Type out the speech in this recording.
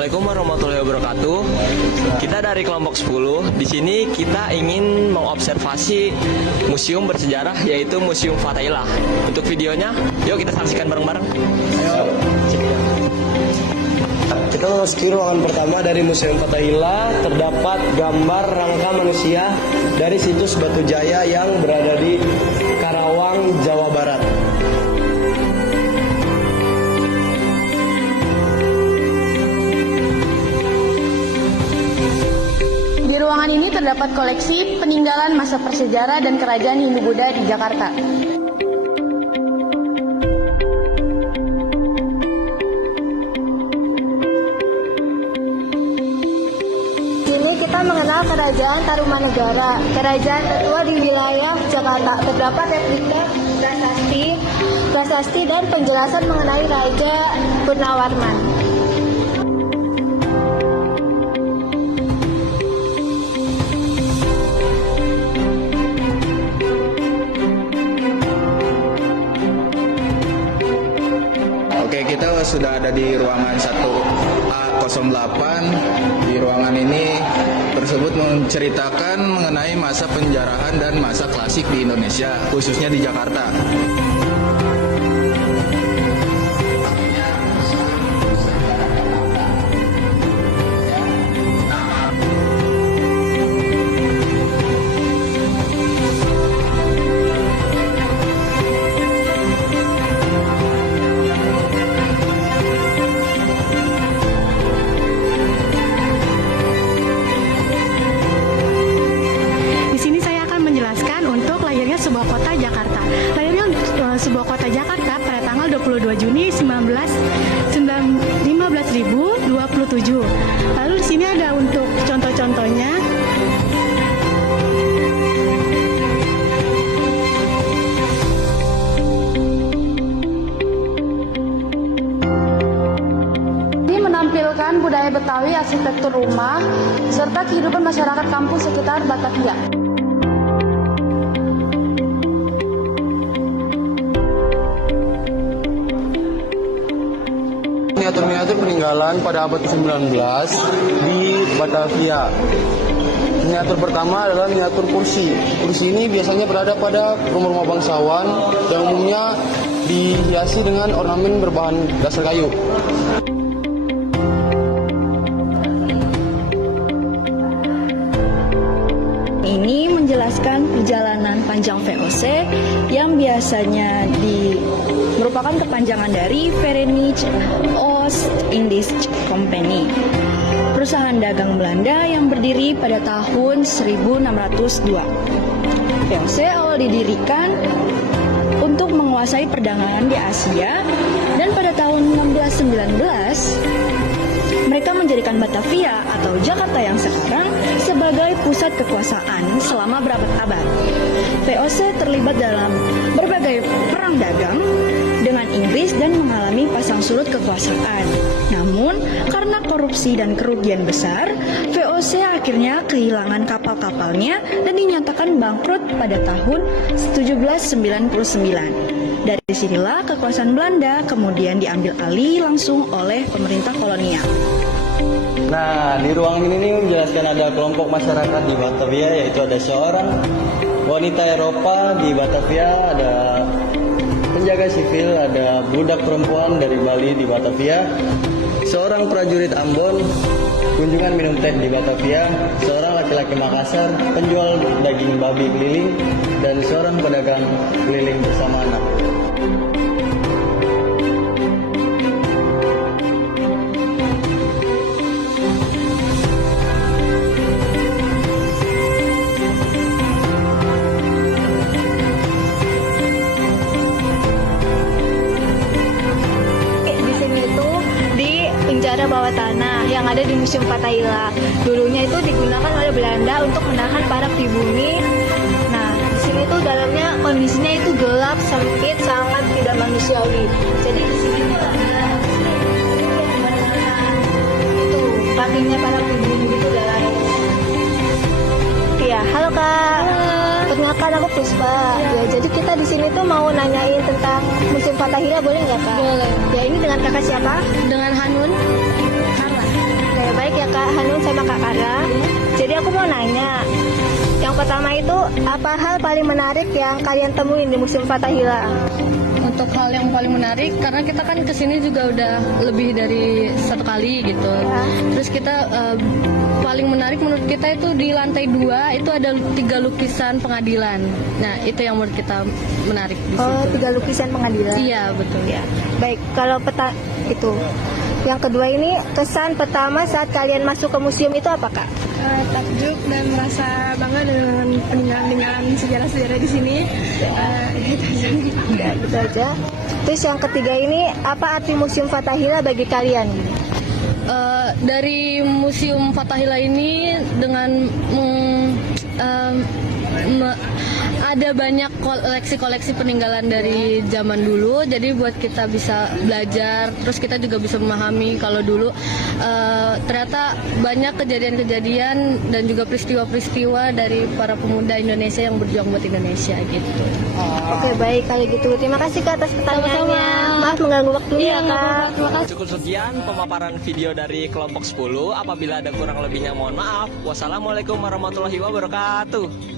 Assalamualaikum warahmatullahi wabarakatuh. Kita dari kelompok 10. Di sini kita ingin mengobservasi museum bersejarah yaitu Museum Fathahillah. Untuk videonya, yuk kita saksikan bareng-bareng. Ayo. Kita memasuki ruangan pertama dari Museum Fathahillah. Terdapat gambar rangka manusia dari situs Batu Jaya yang berada di Karawang, Jawa Barat. Di ruangan ini terdapat koleksi peninggalan masa prasejarah dan kerajaan Hindu-Buddha di Jakarta. Di sini kita mengenal Kerajaan Tarumanegara, kerajaan tertua di wilayah Jakarta. Terdapat replika prasasti dan penjelasan mengenai Raja Purnawarman. Oke, kita sudah ada di ruangan 1A08. Di ruangan ini tersebut menceritakan mengenai masa penjarahan dan masa klasik di Indonesia, khususnya di Jakarta. Sebuah kota Jakarta. Lahirnya sebuah kota Jakarta pada tanggal 22 Juni 15.027. Lalu di sini ada untuk contoh-contohnya. Ini menampilkan budaya Betawi, arsitektur rumah, serta kehidupan masyarakat kampung sekitar Batavia. Miniatur-miniatur peninggalan pada abad ke-19 di Batavia. Miniatur pertama adalah miniatur kursi. Kursi ini biasanya berada pada rumah-rumah bangsawan yang umumnya dihiasi dengan ornamen berbahan dasar kayu. Ini menjelaskan perjalanan panjang VOC yang biasanya merupakan kepanjangan dari Verenigde Oost-Indisch Company, perusahaan dagang Belanda yang berdiri pada tahun 1602. VOC awal didirikan untuk menguasai perdagangan di Asia, dan pada tahun 1619 mereka menjadikan Batavia atau Jakarta yang sekarang sebagai pusat kekuasaan selama berabad-abad. VOC terlibat dalam berbagai perang dagang dengan Inggris dan mengalami pasang surut kekuasaan. Namun, karena korupsi dan kerugian besar, VOC akhirnya kehilangan kapal-kapalnya dan dinyatakan bangkrut pada tahun 1799. Dari sinilah kekuasaan Belanda kemudian diambil alih langsung oleh pemerintah kolonial. Nah, di ruangan ini menjelaskan ada kelompok masyarakat di Batavia, yaitu ada seorang wanita Eropa di Batavia, ada penjaga sipil, ada budak perempuan dari Bali di Batavia, seorang prajurit Ambon, kunjungan minum teh di Batavia, seorang laki-laki Makassar, penjual daging babi keliling, dan seorang pedagang keliling bersama anak. Penjara bawah tanah yang ada di Museum Fathahillah. Dulunya itu digunakan oleh Belanda untuk menahan para pribumi. Nah, di sini tuh dalamnya kondisinya itu gelap, sempit, sangat tidak manusiawi. Jadi di sini tuh ada itu kakinya para pribumi itu dalam. Iya, halo Kak. Perkenalkan aku Puspa. Ya, jadi kita di sini tuh mau nanyain tentang Museum Fathahillah, boleh nggak Kak? Boleh. Ya, ini dengan kakak siapa? Dengan Hanun. Carla. Kak Hanun sama Kak Kara. Jadi aku mau nanya, yang pertama itu apa hal paling menarik yang kalian temuin di Museum Fathahillah? Untuk hal yang paling menarik, karena kita kan kesini juga udah lebih dari 1 kali gitu. Terus kita paling menarik menurut kita itu di lantai 2 itu ada 3 lukisan pengadilan. Nah itu yang menurut kita menarik di situ. Oh, 3 lukisan pengadilan. Iya betul. Ya. Baik, kalau itu. Yang kedua ini, kesan pertama saat kalian masuk ke museum itu apa, Kak? Takjub dan merasa bangga dengan peninggalan sejarah-sejarah di sini. Ya, gitu aja. Terus yang ketiga ini, apa arti Museum Fathahillah bagi kalian? Dari Museum Fathahillah ini dengan ada banyak koleksi-koleksi peninggalan dari zaman dulu, jadi buat kita bisa belajar, terus kita juga bisa memahami kalau dulu ternyata banyak kejadian-kejadian dan juga peristiwa-peristiwa dari para pemuda Indonesia yang berjuang buat Indonesia gitu. Oke, baik kalau gitu. Terima kasih Kak atas pertanyaannya. Maaf mengganggu waktunya, Kak. Cukup sekian pemaparan video dari kelompok 10. Apabila ada kurang lebihnya mohon maaf. Wassalamualaikum warahmatullahi wabarakatuh.